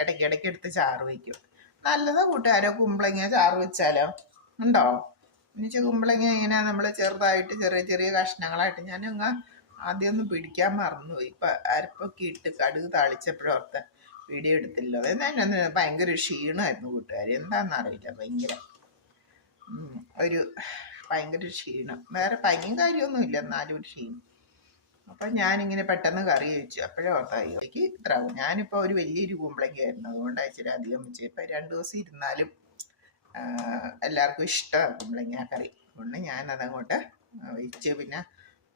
ഇടയ്ക്കിടയ്ക്ക് എടുത്ത് ചാറ് വയ്ക്കും. നല്ലതാ കൂട്ടുകാരോ കുമ്പളങ്ങ ചാറ് വെച്ചാലോ. ഉണ്ടോ? എന്നുവെച്ചാൽ കുമ്പളങ്ങ ഇങ്ങനെ നമ്മൾ ചെറുതായിട്ട് ചെറിയ ചെറിയ കഷ്ണങ്ങളായിട്ട് ഞാനങ്ങ് ആദ്യമൊന്നും പിടിക്കാൻ മറന്നുപോയി. ഇപ്പം അരപ്പൊക്കെ ഇട്ട് കടുക് താളിച്ചപ്പോഴോർത്ത് വീഡിയോ എടുത്തില്ലോ. എന്നാ ഭയങ്കര ക്ഷീണമായിരുന്നു കൂട്ടുകാർ. എന്താണെന്നറിയില്ല, ഭയങ്കര ക്ഷീണം. വേറെ പനിയും കാര്യമൊന്നുമില്ല, എന്നാലും ഒരു ക്ഷീണം. അപ്പം ഞാനിങ്ങനെ പെട്ടെന്ന് കറി വെച്ചു. അപ്പോഴേ ഓർത്തായിക്ക് ഇത്ര ആവും. ഞാനിപ്പോൾ ഒരു വലിയൊരു കുമ്പളങ്ങയായിരുന്നു, അതുകൊണ്ട് ഇച്ചിരി അധികം വെച്ചു. ഇപ്പം 2 ദിവസം ഇരുന്നാലും എല്ലാവർക്കും ഇഷ്ടമാണ് കുമ്പളങ്ങ കറി. അതുകൊണ്ട് ഞാനതങ്ങോട്ട് വെച്ച്. പിന്നെ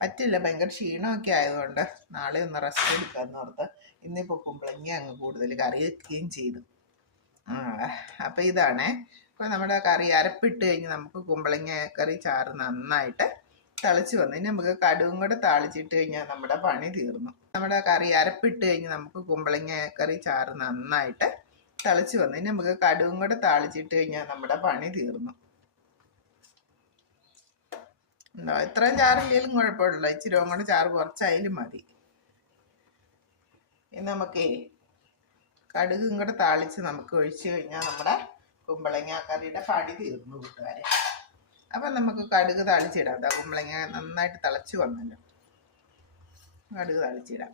പറ്റില്ല, ഭയങ്കര ക്ഷീണമൊക്കെ ആയതുകൊണ്ട് നാളെ ഒന്ന് റെസ്റ്റ് എടുക്കാമെന്ന് ഓർത്ത് ഇന്നിപ്പോൾ കുമ്പളങ്ങ അങ്ങ് കൂടുതൽ കറി വെക്കുകയും ചെയ്തു. അപ്പം ഇതാണേ. ഇപ്പോൾ നമ്മുടെ കറി അരപ്പിട്ട് കഴിഞ്ഞ് നമുക്ക് കുമ്പളങ്ങ കറി ചാറ് നന്നായിട്ട് തിളച്ച് വന്നു. ഇനി നമുക്ക് കടുകും കൂടെ താളിച്ചിട്ട് കഴിഞ്ഞാൽ നമ്മുടെ പണി തീർന്നു. നമ്മുടെ കറി അരപ്പിട്ട് കഴിഞ്ഞ് നമുക്ക് കുമ്പളങ്ങ കറി ചാറ് നന്നായിട്ട് തിളച്ച് വന്നു. ഇനി നമുക്ക് കടുകും കൂടെ താളിച്ചിട്ട് കഴിഞ്ഞാൽ നമ്മുടെ പണി തീർന്നു. ഉണ്ടോ? ഇത്രയും ചാറില്ലെങ്കിലും കുഴപ്പമില്ല, ഇച്ചിരി കൂടെ ചാറ് കുറച്ചായാലും മതി. ഇനി നമുക്കേ കടുകും കൂടെ താളിച്ച് നമുക്ക് ഒഴിച്ച് കഴിഞ്ഞാൽ നമ്മുടെ കുമ്പളങ്ങ കറിയുടെ പണി തീർന്നു കൂട്ടുകാരെ. അപ്പം നമുക്ക് കടുക് താളിച്ചിടാം. കുമ്പളങ്ങ നന്നായിട്ട് തിളച്ച് വന്നല്ലോ, കടുക് താളിച്ചിടാം.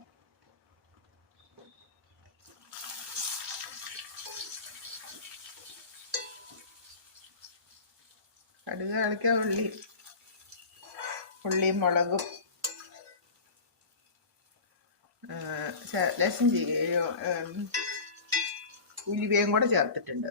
കടുക് താളിക്കാൻ ഉള്ളിയും മുളകും ലേശം ഉലുവയും കൂടെ ചേർത്തിട്ടുണ്ട്.